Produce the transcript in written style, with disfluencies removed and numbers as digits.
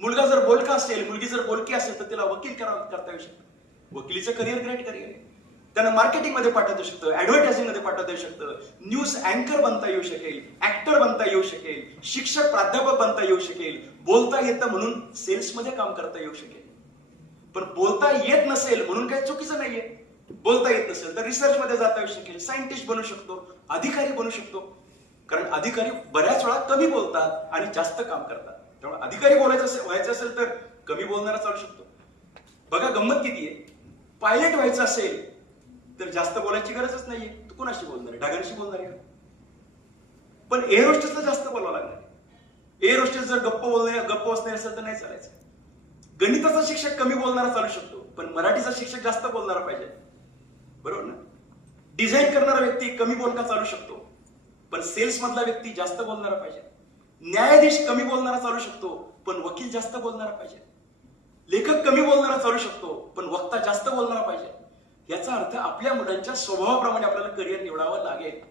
मुलगा जर बोलका असेल, मुलगी जर बोलकी असेल तर तिला वकील करता येऊ शकतं. वकिलीचं करिअर ग्रेट करिअर आहे. त्यांना मार्केटिंग मध्ये पाठवता येऊ शकतं, ऍडव्हर्टायझिंग मध्ये पाठवता येऊ शकतं, न्यूज अँकर बनता येऊ शकेल, ऍक्टर बनता येऊ शकेल, शिक्षक प्राध्यापक बनता येऊ शकेल, बोलता येतं म्हणून सेल्समध्ये काम करता येऊ शकेल. पण बोलता येत नसेल म्हणून काही चुकीचं नाहीये. बोलता येत नसेल तर रिसर्च मध्ये जाता येऊ शकेल, सायंटिस्ट बनू शकतो, अधिकारी बनू शकतो. कारण अधिकारी बऱ्याच वेळा कमी बोलतात आणि जास्त काम करतात. त्यामुळे अधिकारी व्हायचं असेल तर कमी बोलणारा चालू शकतो. बघा गंमत किती आहे. पायलट व्हायचं असेल तर जास्त बोलायची गरजच नाहीये. तू कोणाशी बोलणार आहे? ढगांशी बोलणार आहे. पण एअर होस्टेसला जास्त बोलावं लागणार. एअर होस्टेस जर गप्प बसणारे असेल तर नाही चालायचं. गणिताचा शिक्षक कमी बोलणारा चालू शकतो, पण मराठीचा शिक्षक जास्त बोलणारा पाहिजे. बरोबर ना? डिझाईन करणारा व्यक्ती कमी बोलका चालू शकतो, पण सेल्स मधला व्यक्ती जास्त बोलणारा पाहिजे. न्यायाधीश कमी बोलणारा चालू शकतो, पण वकील जास्त बोलणारा पाहिजे. लेखक कमी बोलणारा चालू शकतो, पण वक्ता जास्त बोलणारा पाहिजे. याचा अर्थ आपल्या मुलांच्या स्वभावाप्रमाणे आपल्याला करिअर निवडावं लागेल.